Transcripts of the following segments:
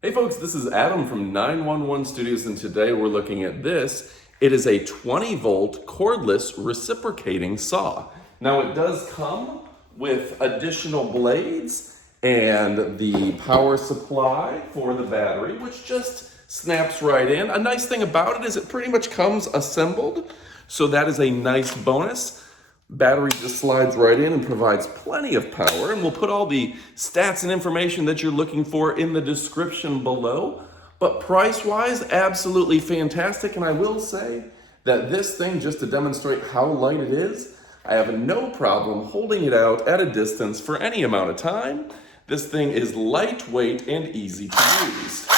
Hey folks, this is Adam from 911 Studios, and today we're looking at this. It is a 20-volt cordless reciprocating saw. Now it does come with additional blades and the power supply for the battery, which just snaps right in. A nice thing about it is it pretty much comes assembled, so that is a nice bonus. Battery just slides right in and provides plenty of power, and we'll put all the stats and information that you're looking for in the description below. But price-wise, absolutely fantastic, and I will say that this thing, just to demonstrate how light it is, I have no problem holding it out at a distance for any amount of time. This thing is lightweight and easy to use.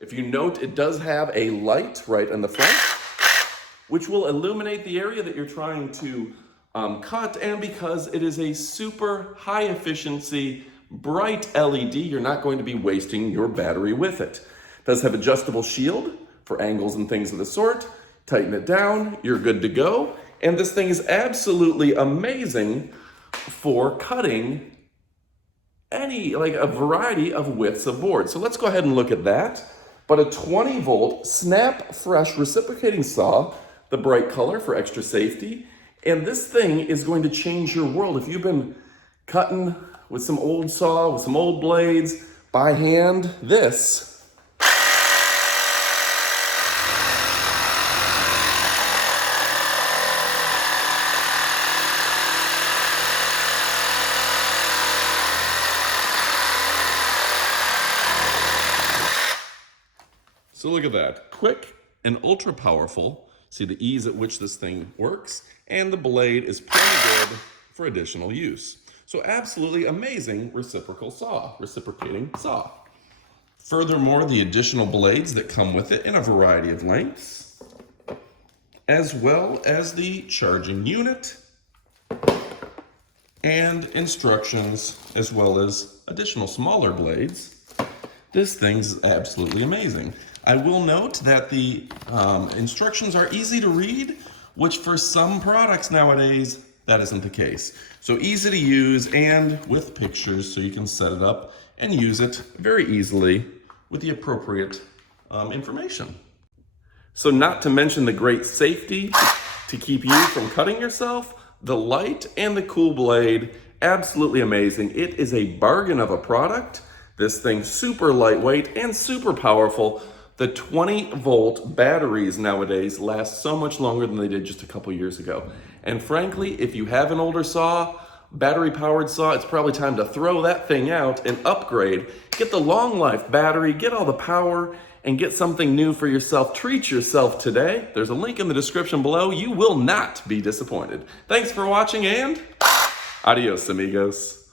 If you note, it does have a light right in the front, which will illuminate the area that you're trying to cut, and because it is a super high efficiency, bright LED, you're not going to be wasting your battery with it. It does have adjustable shield for angles and things of the sort. Tighten it down, you're good to go. And this thing is absolutely amazing for cutting a variety of widths of board. So let's go ahead and look at that. But a 20-volt SnapFresh Reciprocating saw, the bright color for extra safety. And this thing is going to change your world. If you've been cutting with some old saw, with some old blades, by hand, this. So look at that, quick and ultra powerful. See the ease at which this thing works, and the blade is plenty good for additional use. So absolutely amazing reciprocating saw. Furthermore, the additional blades that come with it in a variety of lengths, as well as the charging unit and instructions, as well as additional smaller blades. This thing's absolutely amazing. I will note that the instructions are easy to read, which for some products nowadays, that isn't the case. So easy to use and with pictures, so you can set it up and use it very easily with the appropriate information. So not to mention the great safety to keep you from cutting yourself, the light and the cool blade, absolutely amazing. It is a bargain of a product. This thing's super lightweight and super powerful. The 20-volt batteries nowadays last so much longer than they did just a couple years ago. And frankly, if you have an older saw, battery-powered saw, it's probably time to throw that thing out and upgrade. Get the long-life battery, get all the power, and get something new for yourself. Treat yourself today. There's a link in the description below. You will not be disappointed. Thanks for watching, and adios, amigos.